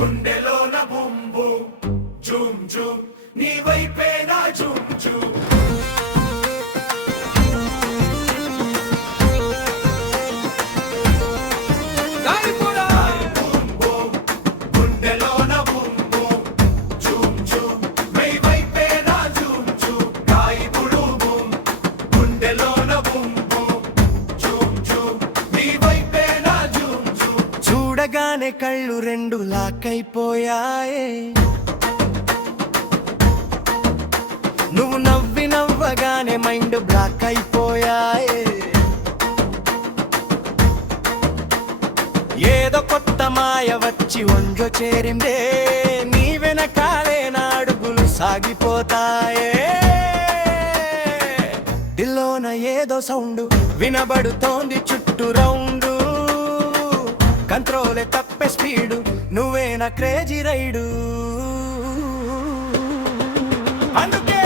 గుండెలోన boom boom Zoom Zoom నీ వైపే నా జూమ్ జూమ్ చూడగానే కళ్ళు రెండు లాక్కైపోయాయే, నువ్వు నవ్వగానే మైండ్ బ్లాక్ అయిపోయాయే. ఏదో కొత్త మాయ వచ్చి ఒంజో చేరిందే, నీ వెనకాలే నా అడుగులు సాగిపోతాయే. దిల్లోన ఏదో సౌండ్ వినబడుతోంది చుట్టూ రౌండు, కంట్రోలే తప్పే స్పీడు, నువ్వే నా క్రేజీ రైడు. అందుకే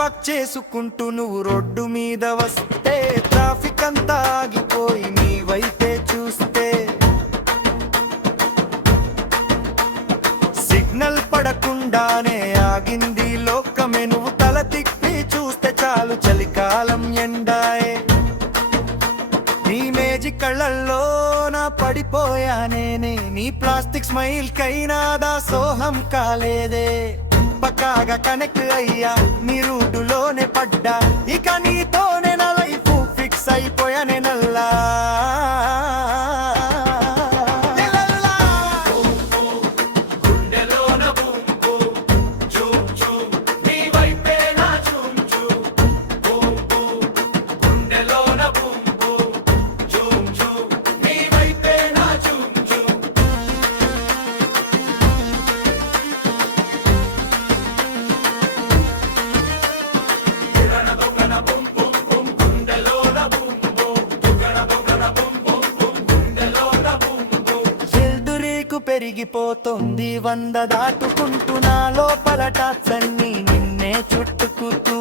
వర్క్ చేసుకుంటూ నువ్వు రోడ్డు మీద వస్తే, ట్రాఫిక్ అంతా ఆగిపోయి నీ వైపే చూస్తే, సిగ్నల్ పడకుండానే ఆగింది లోకమే, నువ్వు తల తిప్పి చూస్తే చాలు చలికాలం ఎండాయే. నీ మేజిక్ కళ్ళల్లో నా పడిపోయా నేనే, నీ ప్లాస్టిక్ స్మైల్ కైనా దాసోహం కాలేదే. పక్కాగా కనెక్ట్ అయ్యా, నీ రూటులోనే పడ్డా, ఇక నీతోనే నా లైఫ్ ఫిక్స్ అయిపోయానే నల్లా. పెరిగిపోతుంది 100 దాటుకుంటూ, నా లోపల టాప్స్ అన్నీ నిన్నే చుట్టుకుతూ,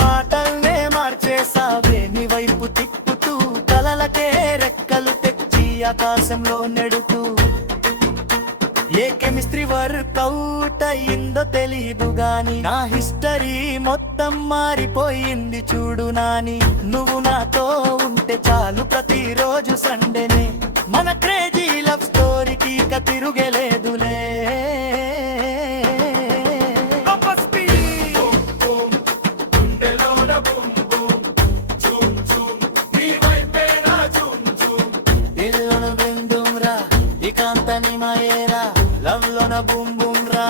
మాటల్నే మార్చేసావే నీ వైపు తిప్పుతూ, కలలకే రెక్కలు తెచ్చి ఆకాశంలో నెడుతూ. ఏ కెమిస్ట్రీ వర్కౌట్ అయ్యిందో తెలీదు గాని, నా హిస్టరీ మొత్తం మారిపోయింది చూడు నాని. నువ్వు నాతో ఉంటే చాలు ప్రతిరోజు సండేనే, మన క్రేజీ లవ్ స్టోరీకి ఇక తిరుగలేదులే. ఇకాంతని మాయేరా, లవ్ లోన బూమ్ బూమ్ రా.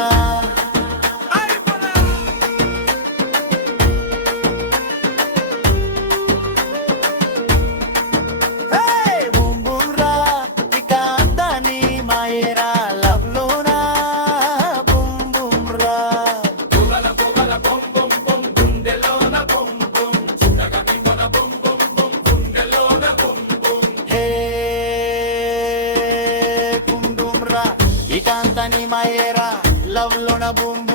బూమ్ బూమ్ రా, ఇకాంతని మాయేరా, లవ్ లోన బూమ్ బూమ్ రా. ఇకాంతని మాయేరా, లవ్ లోన బూమ్